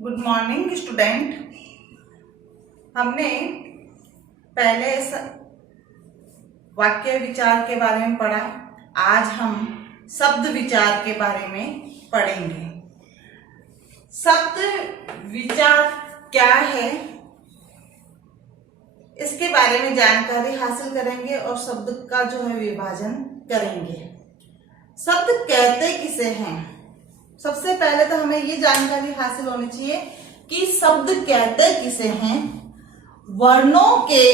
Good morning student. हमने पहले वाक्य विचार के बारे में पढ़ा। आज हम शब्द विचार के बारे में पढ़ेंगे। शब्द विचार क्या है इसके बारे में जानकारी हासिल करेंगे और शब्द का जो है विभाजन करेंगे। शब्द कहते किसे हैं? सबसे पहले तो हमें ये जानकारी हासिल होनी चाहिए कि शब्द कहते किसे हैं। वर्णों के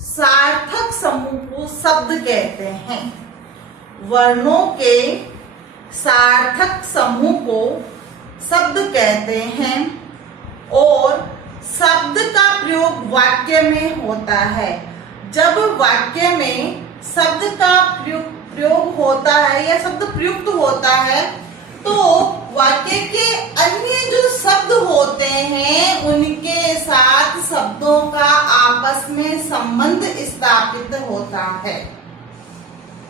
सार्थक समूह को शब्द कहते हैं। वर्णों के सार्थक समूह को शब्द कहते हैं और शब्द का प्रयोग वाक्य में होता है। जब वाक्य में शब्द का प्रयोग होता है या शब्द प्रयुक्त होता है तो वाक्य के अन्य जो शब्द होते हैं उनके साथ शब्दों का आपस में संबंध स्थापित होता है।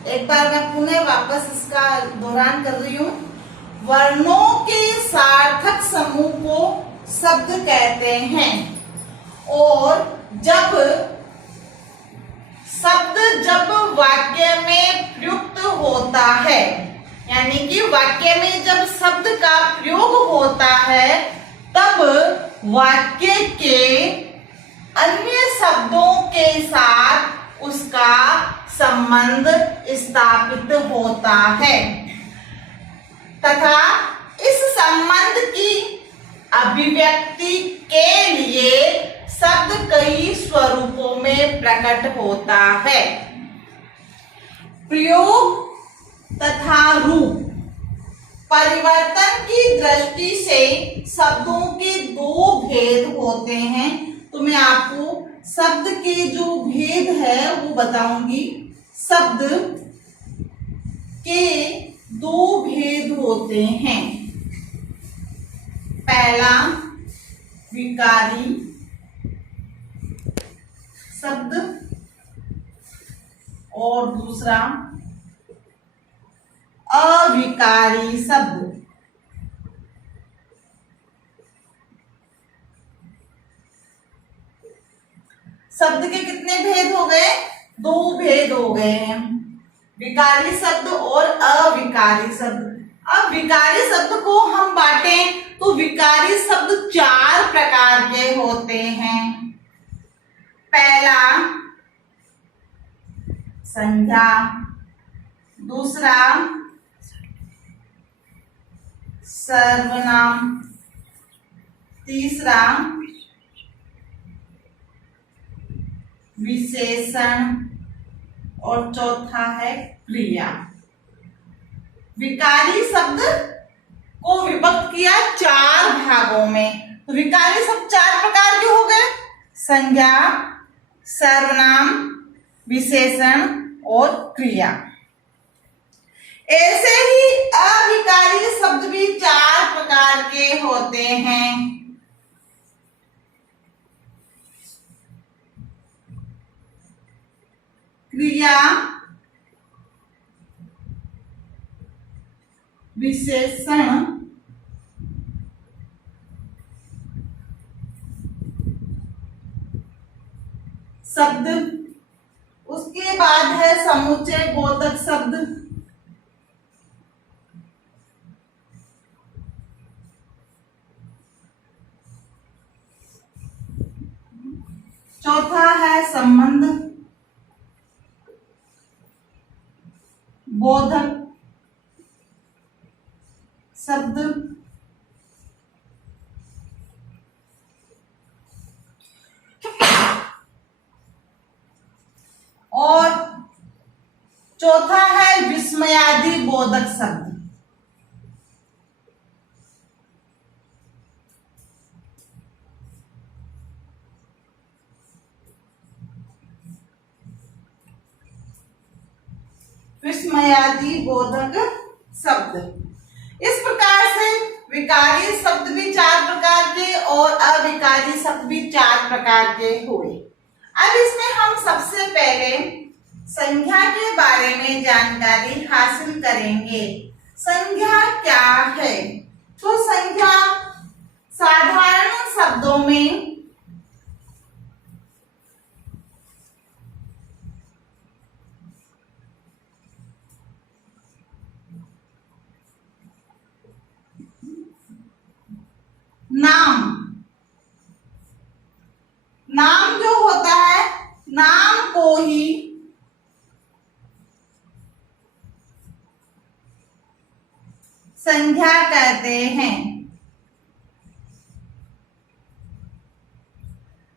एक बार मैं पुनः वापस इसका दोहरान कर रही हूं। वर्णों के सार्थक समूह को शब्द कहते हैं और जब वाक्य में प्रयुक्त होता है यानी कि वाक्य में जब शब्द का प्रयोग होता है तब वाक्य के अन्य शब्दों के साथ उसका संबंध स्थापित होता है तथा इस संबंध की अभिव्यक्ति के लिए शब्द कई स्वरूपों में प्रकट होता है। प्रयोग तथा रूप परिवर्तन की दृष्टि से शब्दों के दो भेद होते हैं। तो मैं आपको शब्द के जो भेद है वो बताऊंगी। शब्द के दो भेद होते हैं। पहला विकारी शब्द और दूसरा अविकारी शब्द। शब्द के कितने भेद हो गए? दो भेद हो गए हैं, विकारी शब्द और अविकारी शब्द। अब विकारी शब्द को हम बांटें तो विकारी शब्द चार प्रकार के होते हैं। पहला संज्ञा, दूसरा सर्वनाम, तीसरा विशेषण और चौथा है क्रिया। विकारी शब्द को विभक्त किया चार भागों में। तो विकारी शब्द चार प्रकार के हो गए, संज्ञा, सर्वनाम, विशेषण और क्रिया। ऐसे ही अविकारी शब्द भी चार प्रकार के होते हैं। क्रिया, विशेषण, शब्द। उसके बाद है समुच्चय बोधक शब्द। चौथा है संबंध बोधक शब्द। और चौथा है विस्मयादि बोधक शब्द। विस्मयादि बोधक शब्द। इस प्रकार से विकारी शब्द भी चार प्रकार के और अविकारी शब्द भी चार प्रकार के हुए। अब इसमें हम सबसे पहले संज्ञा के बारे में जानकारी हासिल करेंगे। संज्ञा क्या है? तो संज्ञा में नाम, नाम जो होता है, नाम को ही संज्ञा कहते हैं।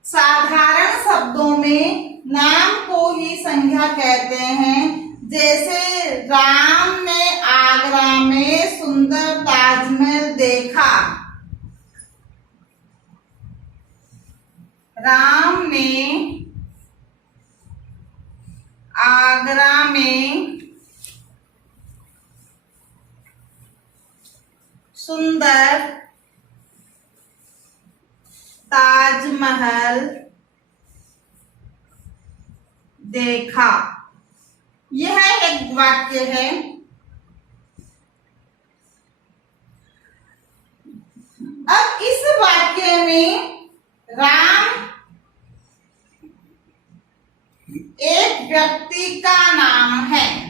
साधारण शब्दों में नाम को ही संज्ञा कहते हैं। जैसे राम ने आगरा में सुंदर ताजमहल देखा। राम ने आगरा में सुंदर ताजमहल देखा। यह एक वाक्य है। अब इस वाक्य में राम एक व्यक्ति का नाम है।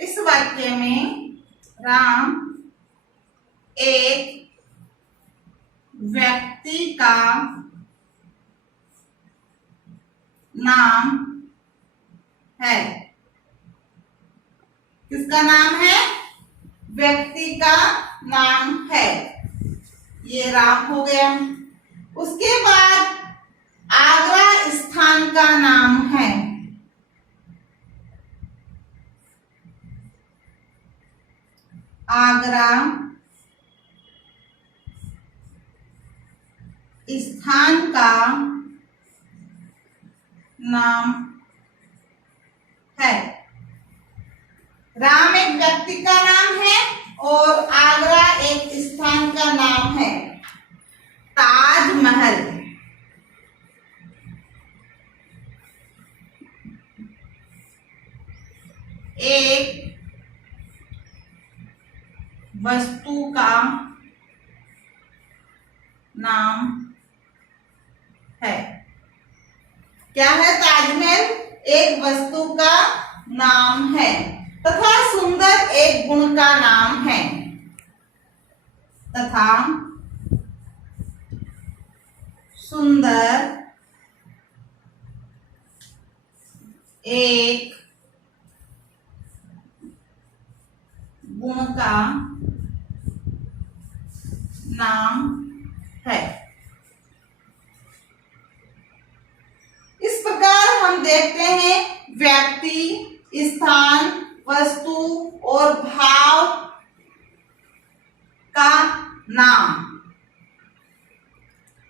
इस वाक्य में राम एक व्यक्ति का नाम है। किसका नाम है? व्यक्ति का नाम है। ये राम हो गया। उसके बाद आगरा स्थान का नाम है। आगरा स्थान का नाम है। राम एक व्यक्ति का नाम है और आगरा एक स्थान का नाम है। ताजमहल एक वस्तु का नाम है। क्या है? ताजमहल एक वस्तु का नाम है तथा सुंदर एक गुण का नाम है। तथा सुंदर एक गुण का नाम है। इस प्रकार हम देखते हैं व्यक्ति, स्थान, वस्तु और भाव का नाम।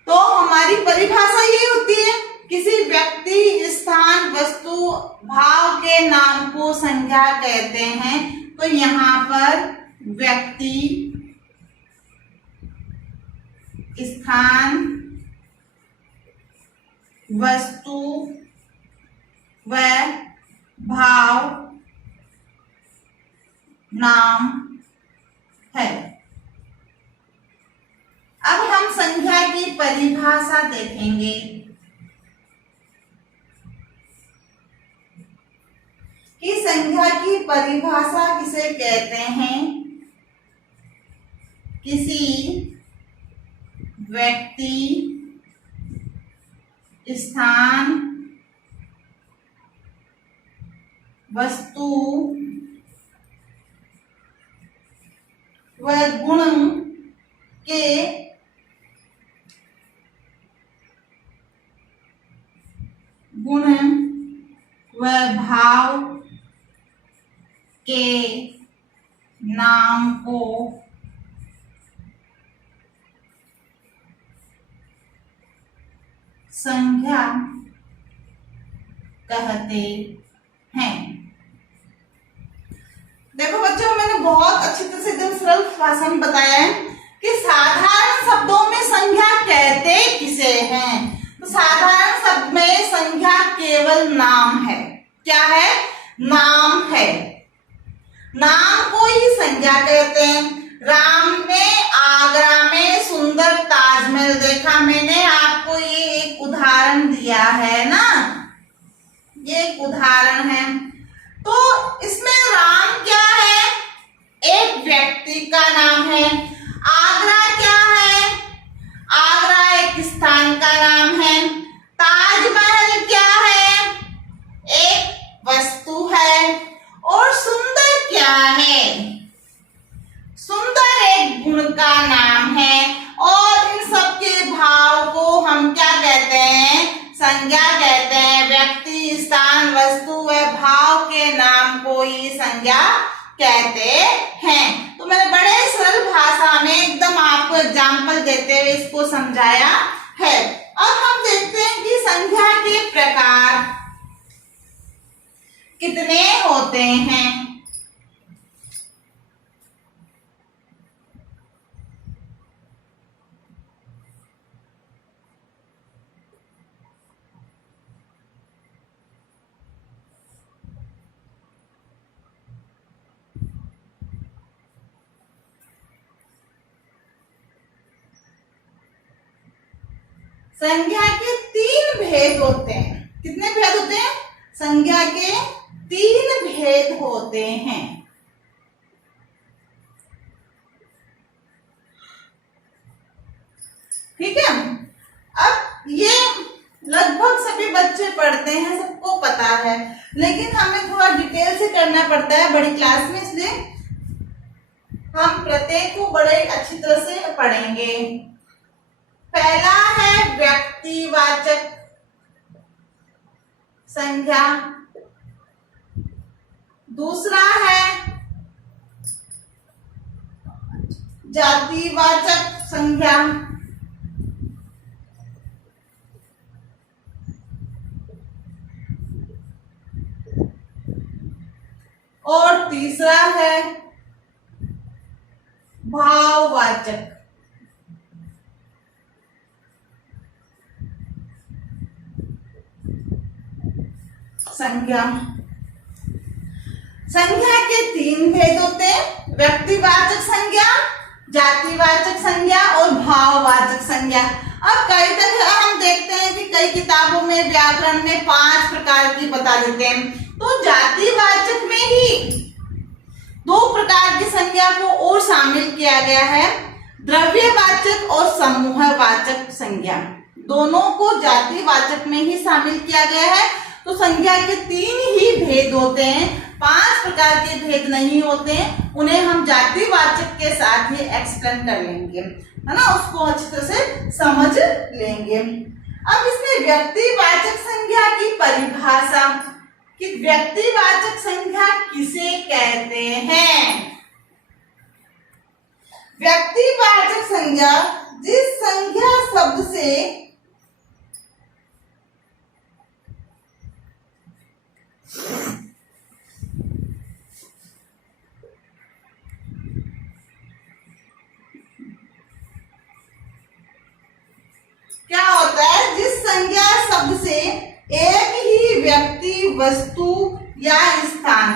तो हमारी परिभाषा ये होती है, किसी व्यक्ति, स्थान, वस्तु, भाव के नाम को संज्ञा कहते हैं। तो यहाँ पर व्यक्ति, स्थान, वस्तु व भाव नाम है। अब हम संज्ञा की परिभाषा देखेंगे कि संज्ञा की परिभाषा किसे कहते हैं। किसी व्यक्ति, स्थान, वस्तु व गुण के गुण व भाव के नाम को संज्ञा कहते हैं। देखो बच्चों, मैंने बहुत अच्छी तरह से एकदम सरल भाषा में बताया है कि साधारण शब्दों में संज्ञा कहते किसे हैं। तो केवल नाम है। क्या है? नाम है। नाम को ही संज्ञा कहते हैं। राम ने आगरा में सुंदर ताजमहल देखा। मैंने आपको ये एक उदाहरण दिया है ना, ये एक उदाहरण है। तो इसमें राम क्या है? एक व्यक्ति का नाम है। आगरा क्या है? आगरा एक स्थान का नाम है। ताजमहल क्या है? एक वस्तु है। और सुंदर क्या है? सुंदर एक गुण का नाम है। और इन सब के भाव को हम क्या कहते हैं? संज्ञा कहते हैं। व्यक्ति, स्थान, वस्तु व भाव के नाम को ही संज्ञा कहते हैं। तो मैंने बड़े सरल भाषा में एकदम आपको एग्जाम्पल देते हुए इसको समझाया है। अब हम देखते हैं कि संज्ञा के प्रकार कितने होते हैं। संज्ञा के 3 भेद होते हैं। कितने भेद होते हैं? संज्ञा के 3 भेद होते हैं। ठीक है। अब ये लगभग सभी बच्चे पढ़ते हैं, सबको पता है, लेकिन हमें थोड़ा डिटेल से करना पड़ता है बड़ी क्लास में, इसलिए हम प्रत्येक को बड़े अच्छी तरह से पढ़ेंगे। पहला है व्यक्तिवाचक संज्ञा। दूसरा है जातिवाचक संज्ञा। और तीसरा है भाववाचक संज्ञा। संज्ञा के 3 भेद होते हैं। व्यक्तिवाचक संज्ञा, जातिवाचक संज्ञा और भाववाचक संज्ञा। अब कई तरह हम देखते हैं कि कई किताबों में व्याकरण में 5 प्रकार की बता देते हैं। तो जातिवाचक में ही 2 प्रकार की संज्ञा को और शामिल किया गया है, द्रव्यवाचक और समूहवाचक संज्ञा। दोनों को जातिवाचक में ही शामिल किया गया है। तो संज्ञा के 3 ही भेद होते हैं, 5 प्रकार के भेद नहीं होते हैं। उन्हें हम जातिवाचक के साथ ही एक्सप्लेन कर लेंगे, है ना, उसको अच्छी तरह से समझ लेंगे। अब इसमें व्यक्तिवाचक संज्ञा की परिभाषा कि व्यक्तिवाचक संज्ञा किसे कहते हैं। व्यक्तिवाचक संज्ञा जिस संज्ञा शब्द से क्या होता है? जिस संज्ञा शब्द से एक ही व्यक्ति, वस्तु या स्थान,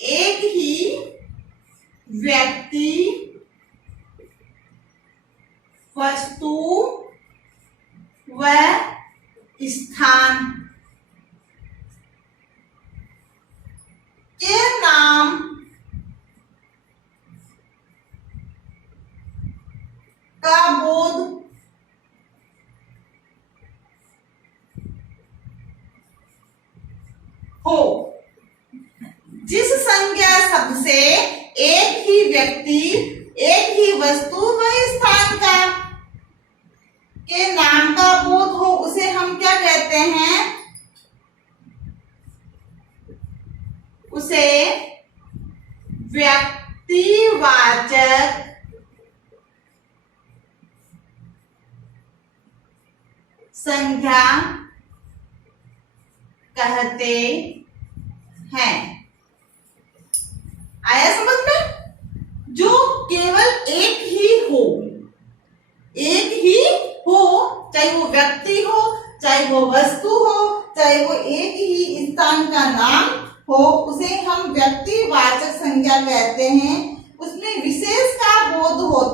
एक ही व्यक्ति, वस्तु व स्थान के नाम का बोध हो। जिस संज्ञा शब्द से एक ही व्यक्ति, एक ही वस्तु व स्थान का के नाम का बोध हो, उसे हम क्या कहते हैं? उसे व्यक्तिवाचक संज्ञा कहते हैं। आया समझ में? जो केवल एक ही हो, एक ही हो, चाहे वो व्यक्ति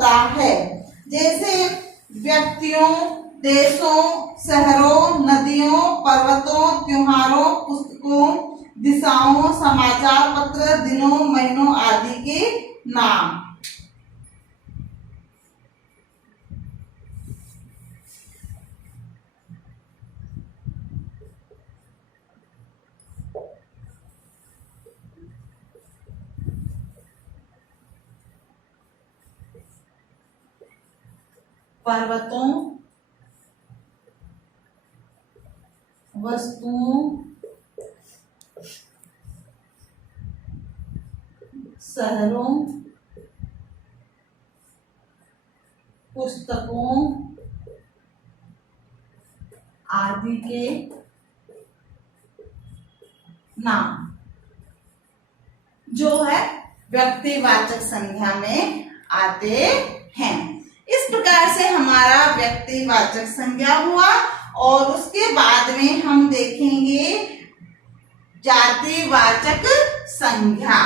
होता है। जैसे व्यक्तियों, देशों, शहरों, नदियों, पर्वतों, त्योहारों, पुस्तकों, दिशाओं, समाचार पत्र, दिनों, महीनों आदि के नाम। पर्वतों, वस्तुओं, शहरों, पुस्तकों आदि के नाम जो है व्यक्तिवाचक संज्ञा में आते हैं। इस प्रकार से हमारा व्यक्तिवाचक संज्ञा हुआ और उसके बाद में हम देखेंगे जातिवाचक संज्ञा।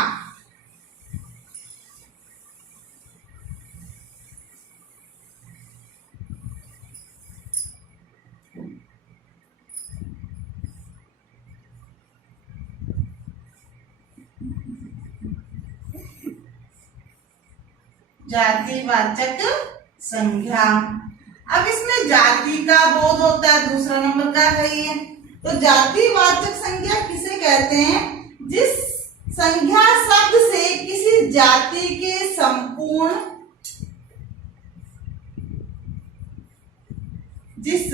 जातिवाचक संज्ञा। अब इसमें जाति का बोध होता है, दूसरा नंबर का है ये। तो जातिवाचक संज्ञा किसे कहते हैं? जिस संज्ञा शब्द से किसी जाति के संपूर्ण, जिस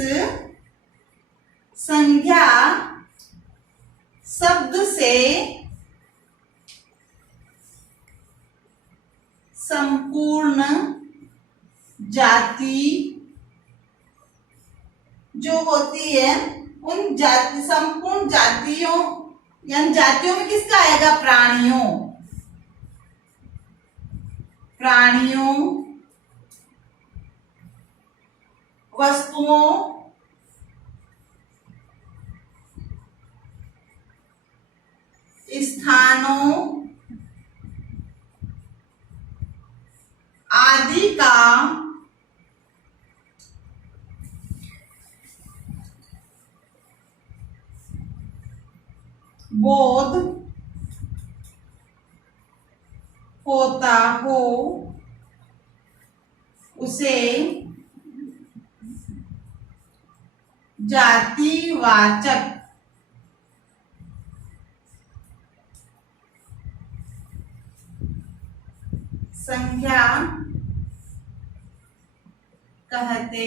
संज्ञा शब्द से संपूर्ण जाति जो होती है, उन जाति संपूर्ण जातियों यानी जातियों में किसका आएगा? प्राणियों, प्राणियों, वस्तुओं, स्थानों आदि का बोध होता हो उसे जातिवाचक संज्ञा कहते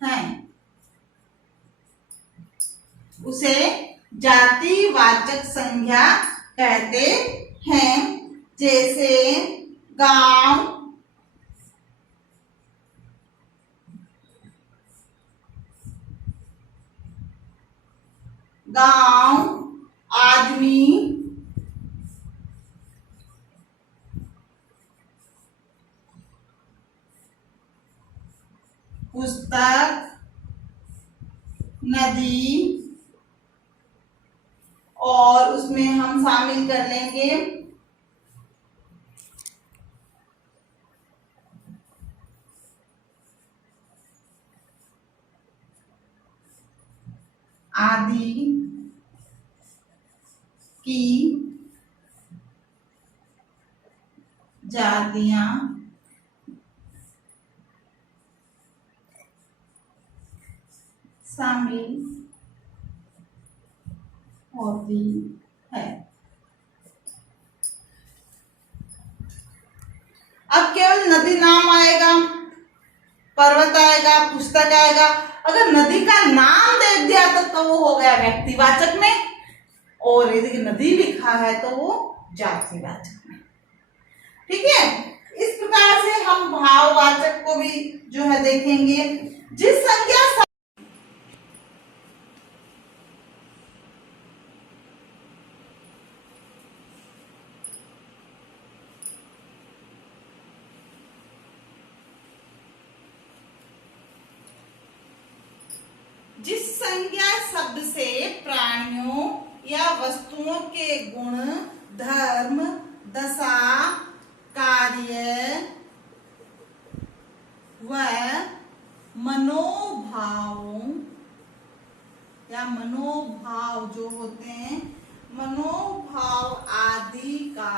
हैं। उसे जातिवाचक संज्ञा कहते हैं। जैसे गांव, गांव, आदमी, पुस्तक, नदी, और उसमें हम शामिल कर लेंगे आदि की जातियां शामिल होती है। अब केवल नदी नाम आएगा, पर्वत आएगा, पुस्तक आएगा। अगर नदी का नाम दे दिया तो वो हो गया व्यक्तिवाचक में, और यदि नदी लिखा है तो वो जातिवाचक में। ठीक है, इस प्रकार से हम भाववाचक को भी जो है देखेंगे। जिस संज्ञा जिस संज्ञा शब्द से प्राणियों या वस्तुओं के गुण, धर्म, दशा, कार्य, या मनोभाव जो होते हैं, मनोभाव आदि का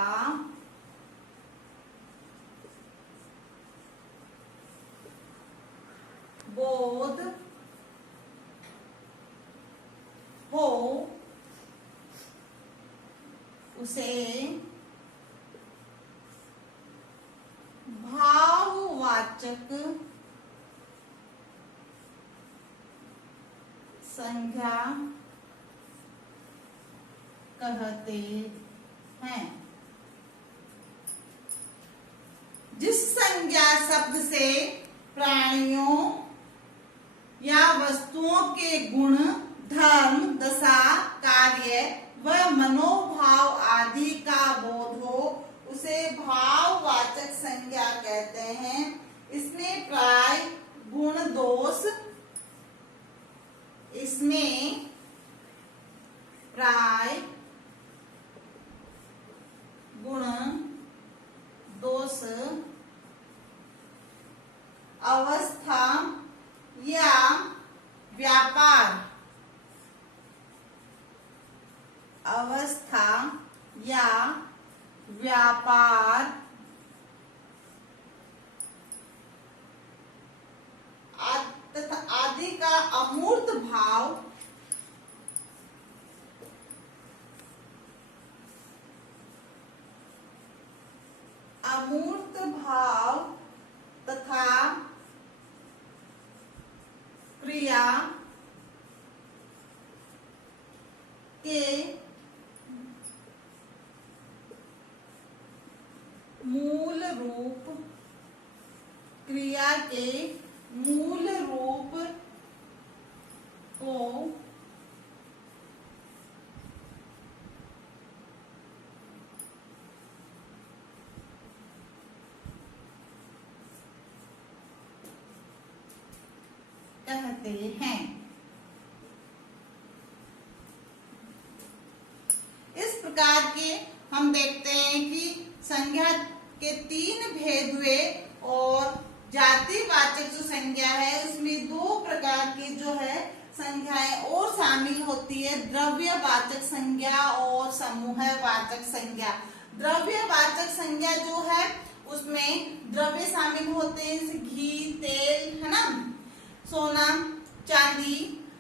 बोध हो उसे भाववाचक संज्ञा कहते हैं। जिस संज्ञा शब्द से प्राणियों या वस्तुओं के गुण, धर्म, दशा, कार्य व मनोभाव आदि का बोध हो उसे भाववाचक संज्ञा कहते हैं। इसमें प्राय गुण दोष, इसमें प्राय गुण दोष, अवस्था या व्यापार, अवस्था या व्यापार तथा आदि का अमूर्त भाव, अमूर्त भाव तथा क्रिया के मूल रूप, क्रिया के मूल रूप को कहते हैं। इस प्रकार के हम देखते हैं कि संज्ञा के तीन भेद हुए और जातिवाचक जो संज्ञा है उसमें दो प्रकार की जो है संज्ञाएं और शामिल होती है, द्रव्यवाचक संज्ञा और समूहवाचक संज्ञा। द्रव्यवाचक संज्ञा जो है उसमें द्रव्य शामिल होते हैं, जैसे घी, तेल, है ना, सोना, चांदी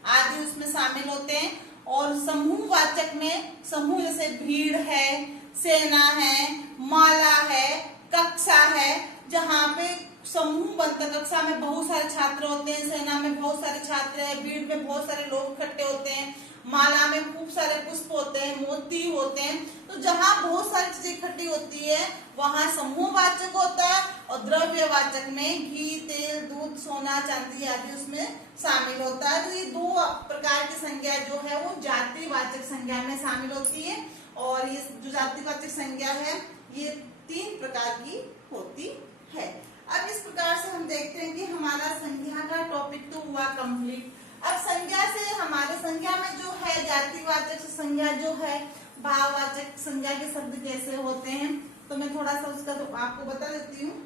आदि उसमें शामिल होते हैं। और समूहवाचक में समूह जैसे भीड़ है, सेना है, माला है, कक्षा है, जहाँ पे समूह बनता, कक्षा में बहुत सारे छात्र होते हैं, सेना में बहुत सारे छात्र हैं, भीड़ में बहुत सारे लोग इकट्ठे होते हैं, माला में खूब सारे पुष्प होते हैं, मोती होते हैं। तो जहाँ बहुत सारी चीजें इकट्ठी होती है वहां समूहवाचक होता है और द्रव्यवाचक में घी, तेल, दूध, सोना, चांदी आदि उसमें शामिल होता है। तो ये दो प्रकार की संज्ञा जो है वो जातिवाचक संज्ञा में शामिल होती है और ये जो जातिवाचक संज्ञा है ये तीन प्रकार की होती है। अब इस प्रकार से हम देखते हैं कि हमारा संज्ञा का टॉपिक तो हुआ कंप्लीट। अब संज्ञा से हमारे संज्ञा में जो है जातिवाचक संज्ञा जो है भाववाचक संज्ञा के शब्द कैसे होते हैं, तो मैं थोड़ा सा उसका तो आपको बता देती हूँ।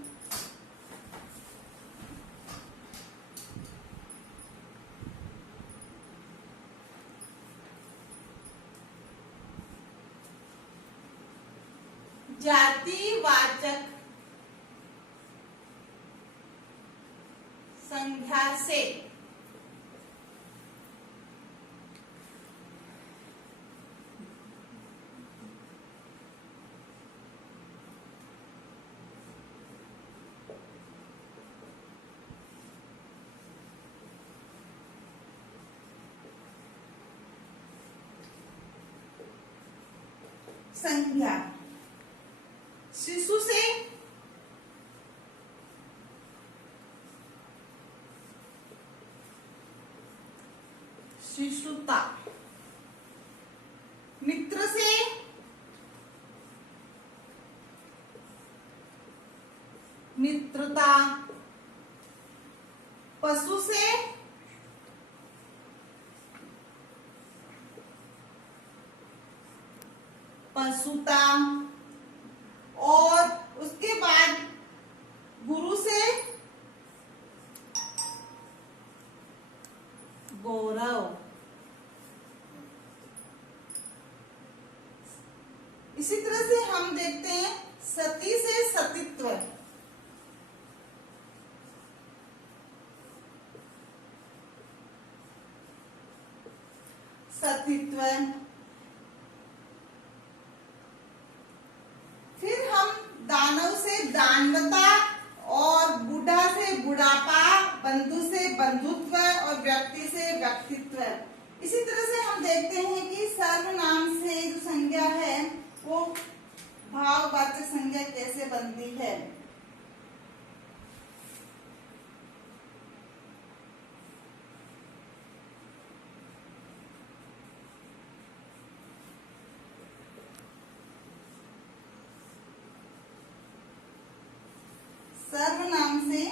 जातिवाचक संज्ञा से संज्ञा शिशु से शिशुता, मित्र से मित्रता, पशु से पशुता और उसके बाद गुरु से गौरव। इसी तरह से हम देखते हैं सती से सतीत्व। सतीत्व। फिर हम दानव से दानवता और बूढ़ा से बुढ़ापा, बंधु से बंधुत्व और व्यक्ति से व्यक्तित्व। इसी तरह से हम देखते हैं कि सर्वनाम से जो संज्ञा है वो भाववाचक संज्ञा कैसे बनती है। सर्वनाम से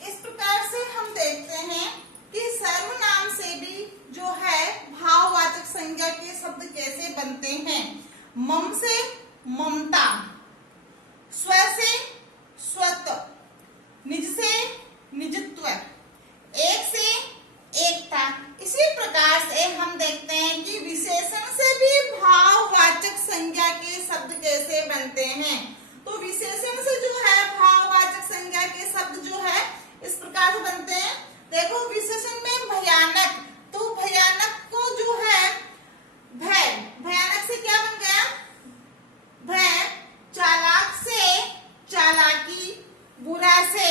इस प्रकार से हम देखते हैं कि सर्वनाम से भी जो है भाववाचक संज्ञा के शब्द कैसे बनते हैं। मम से ममता, स्व से स्वत्व, निज से निजत्व, एक से एकता। इसी प्रकार से हम देखते हैं कि विशेषण से भी भाववाचक संज्ञा के शब्द कैसे बनते हैं। तो विशेषण से जो है भाववाचक संज्ञा के शब्द जो है इस प्रकार से बनते हैं। देखो विशेषण में भयानक, तो भयानक को जो है भय, भयानक से क्या बन गया भय, चालाक से चालाकी, बुरा से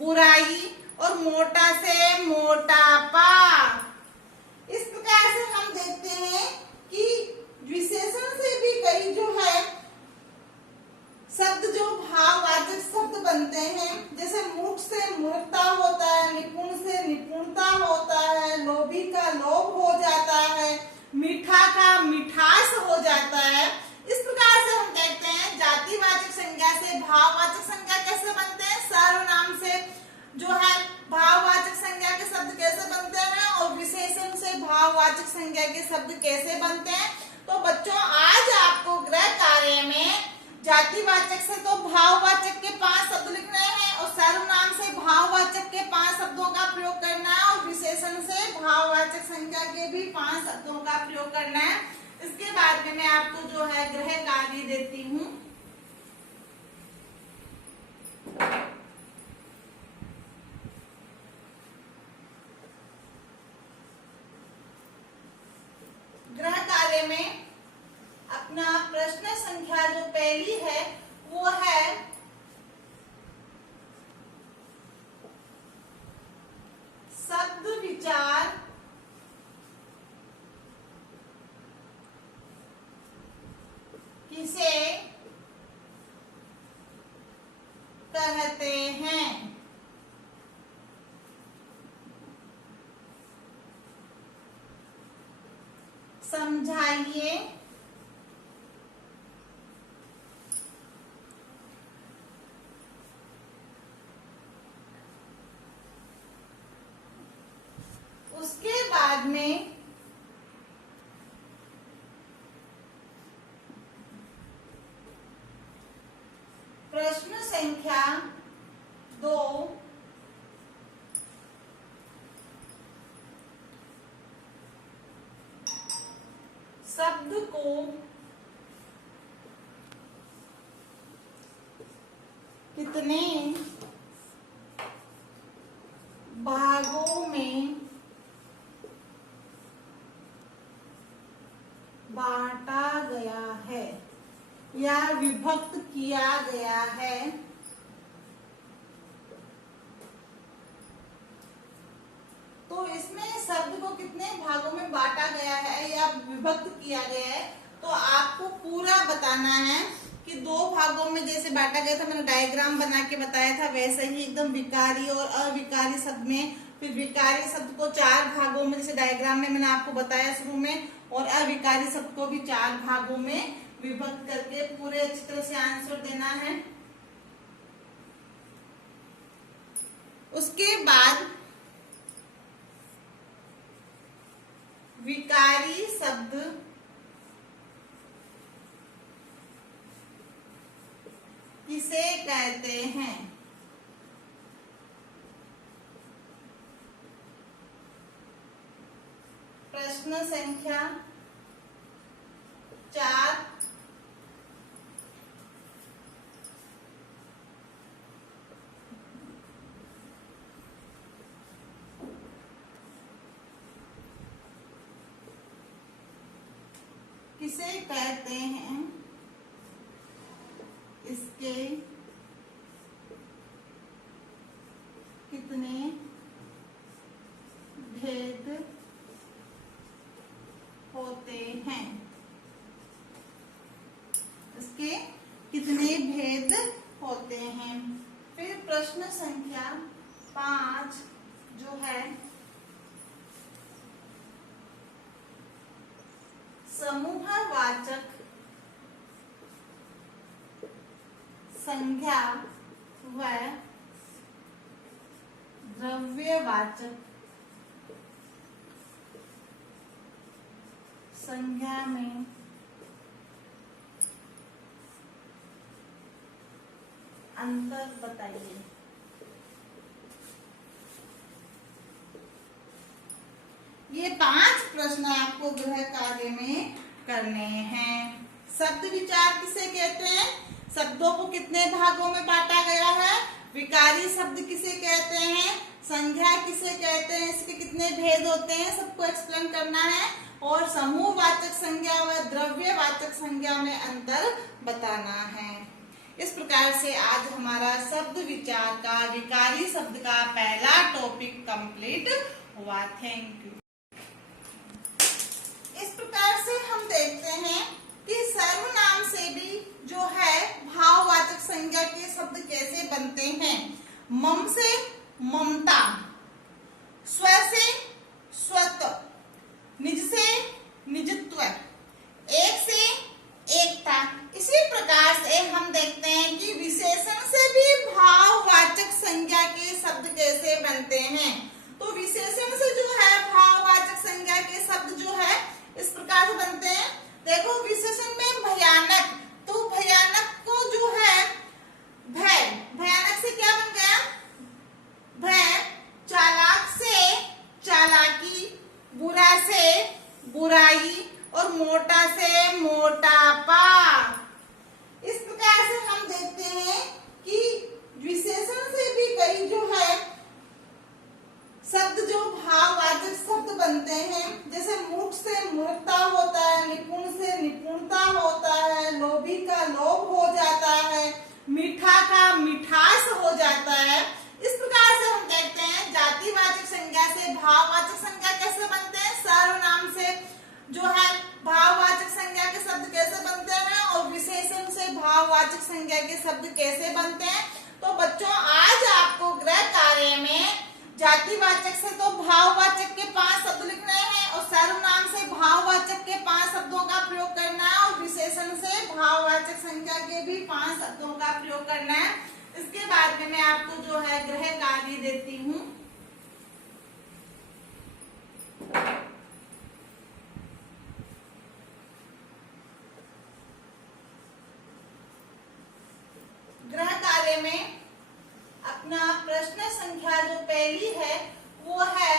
बुराई और मोटा से मोटापा। इस प्रकार से हम देखते हैं कि विशेषण से भी कई जो है शब्द जो भाववाचक शब्द बनते हैं। जैसे मूर्ख से मूर्खता होता है, निपुण से निपुणता होता है, लोभी का लोभ हो जाता है, मीठा का मिठास हो जाता है। इस प्रकार से हम देखते हैं जातिवाचक संज्ञा से भाववाचक संज्ञा कैसे बनते हैं, सर्वनाम से जो है भाववाचक संज्ञा के शब्द कैसे बनते हैं और विशेषण से भाववाचक संज्ञा के शब्द कैसे बनते हैं। तो बच्चों आज आपको गृह कार्य में जातिवाचक से तो भाववाचक के 5 शब्द लिखने हैं और सर्वनाम से भाववाचक के 5 शब्दों का प्रयोग करना है और विशेषण से भाववाचक संज्ञा के भी 5 शब्दों का प्रयोग करना है। इसके बाद में मैं आपको जो है गृह कार्य देती हूँ। गृह कार्य में अपना प्रश्न संख्या जो पहली है वो है शब्द विचार किसे कहते हैं। समझाइए उसके बाद में प्रश्न संख्या 2 शब्द को कितने भागों में बांटा गया है या विभक्त किया गया है। तो इसमें शब्द को कितने भागों में बांटा गया है या विभक्त किया गया है तो आपको पूरा बताना है कि 2 भागों में जैसे बांटा गया था, मैंने डायग्राम बना के बताया था, वैसे ही एकदम विकारी और अविकारी शब्द में, फिर विकारी शब्द को 4 भागों में जैसे डायग्राम में मैंने आपको बताया शुरू में, और अविकारी शब्द को भी 4 भागों में विभक्त करके पूरे अच्छी तरह से आंसर देना है। उसके बाद विकारी शब्द किसे कहते हैं? प्रश्न संख्या 4, किसे कहते हैं? इसके कितने भेद होते हैं? इसके कितने भेद होते हैं? फिर प्रश्न संख्या 5 जो है, समूहवाचक संज्ञा व द्रव्यवाचक संज्ञा में अंतर बताइए। ये 5 प्रश्न आपको गृह कार्य में करने हैं। शब्द विचार किसे कहते हैं? शब्दों को कितने भागों में बांटा गया है? विकारी शब्द किसे कहते हैं? संज्ञा किसे कहते हैं? इसके कितने भेद होते हैं? सबको एक्सप्लेन करना है। और समूहवाचक संज्ञा व द्रव्यवाचक संज्ञा में अंतर बताना है। इस प्रकार से आज हमारा शब्द विचार का विकारी शब्द का पहला टॉपिक कंप्लीट हुआ। Thank you. इस प्रकार से हम देखते हैं कि सर्वनाम से भी जो है भाववाचक संज्ञा के शब्द कैसे बनते हैं। मम से ममता, स्व से स्वत्व, निज से निजत्व, एक से एकता। इसी प्रकार से हम देखते हैं कि विशेषण से भी भाववाचक संज्ञा के शब्द कैसे बनते हैं। तो विशेषण से जो है भाववाचक संज्ञा के शब्द जो है इस प्रकार से बनते हैं। देखो, विशेषण में भयानक, तो भयानक को जो है भय, भयानक से क्या बन गया? भय। चालाक से चालाकी, बुरा से बुराई और मोटा से मोटापा। इस प्रकार से हम देखते हैं कि विशेषण से भी कई जो है शब्द जो भाववाचक शब्द बनते हैं। जैसे मूर्ख से मूर्खता होता है, निपुण से निपुणता होता है, लोभी का लोभ हो जाता है, मीठा का मिठास हो जाता है। इस प्रकार से हम देखते हैं जातिवाचक संज्ञा से भाववाचक संज्ञा कैसे बनते हैं, सर्वनाम से जो है भाववाचक संज्ञा के शब्द कैसे बनते हैं और विशेषण से भाववाचक संज्ञा के शब्द कैसे बनते हैं। तो बच्चों, आज आपको गृह कार्य में जातिवाचक से तो भाववाचक के 5 शब्द लिखने हैं और सर्वनाम से भाववाचक के 5 शब्दों का प्रयोग करना है और विशेषण से भाववाचक संज्ञा के भी 5 शब्दों का प्रयोग करना है। इसके बाद में मैं आपको जो है गृह कार्य देती हूँ। गृह कार्य में अपना प्रश्न संख्या जो पहली है वो है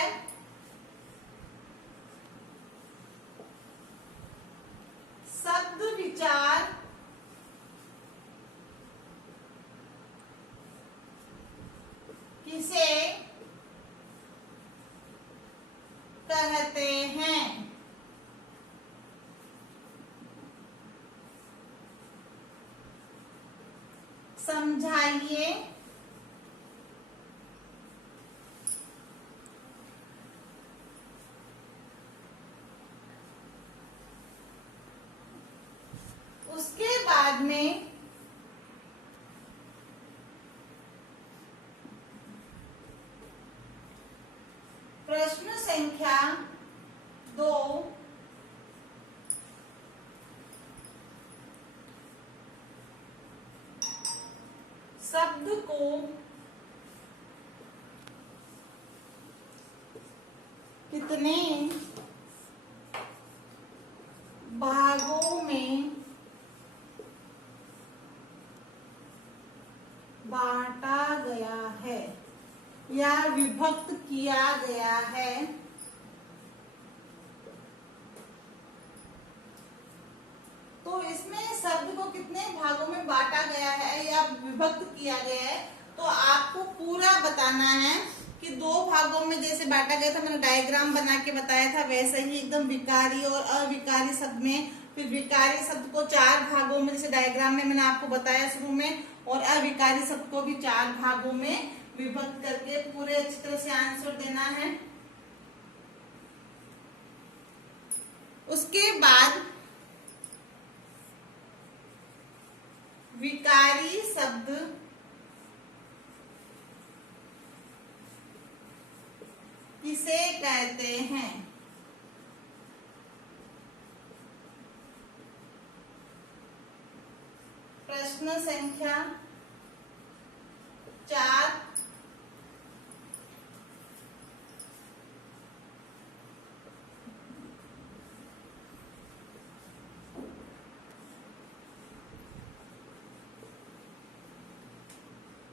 शब्द विचार किसे कहते हैं। समझाइए। उसके बाद में प्रश्न संख्या 2 शब्द को कितने भागों में बांटा गया है या विभक्त किया गया है। तो इसमें शब्द को कितने भागों में बांटा गया है या विभक्त किया गया है, तो आपको पूरा बताना है कि 2 भागों में जैसे बांटा गया था, मैंने डायग्राम बना के बताया था, वैसे ही एकदम विकारी और अविकारी शब्द में, फिर विकारी शब्द को 4 भागों में जैसे डायग्राम में मैंने आपको बताया शुरू में, और अविकारी शब्द को भी 4 भागों में विभक्त करके पूरे अच्छी तरह से आंसर देना है। उसके बाद विकारी शब्द किसे कहते हैं। प्रश्न संख्या 4,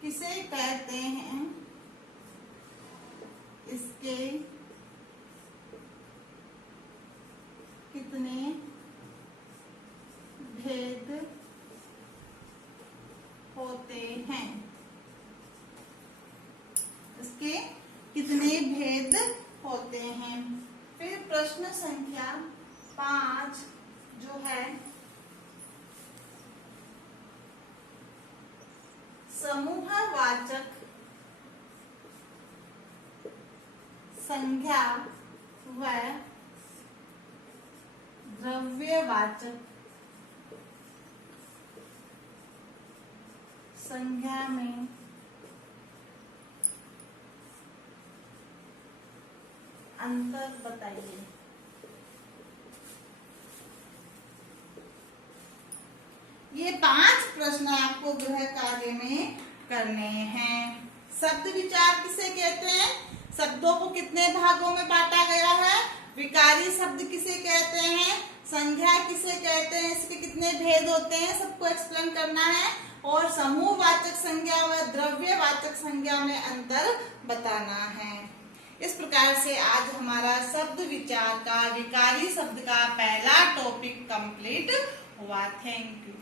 किसे कहते हैं, इसके कितने भेद होते हैं, इसके कितने भेद होते हैं। फिर प्रश्न संख्या 5 जो है, समूहवाचक संज्ञा व द्रव्यवाचक संज्ञा में अंतर बताइए। ये 5 प्रश्न आपको गृह कार्य में करने हैं। शब्द विचार किसे कहते हैं, शब्दों को कितने भागों में बांटा गया है, विकारी शब्द किसे कहते हैं, संज्ञा किसे कहते हैं, इसके कितने भेद होते हैं, सबको एक्सप्लेन करना है, और समूहवाचक संज्ञा व द्रव्यवाचक संज्ञा में अंतर बताना है। इस प्रकार से आज हमारा शब्द विचार का विकारी शब्द का पहला टॉपिक कंप्लीट हुआ। Thank you.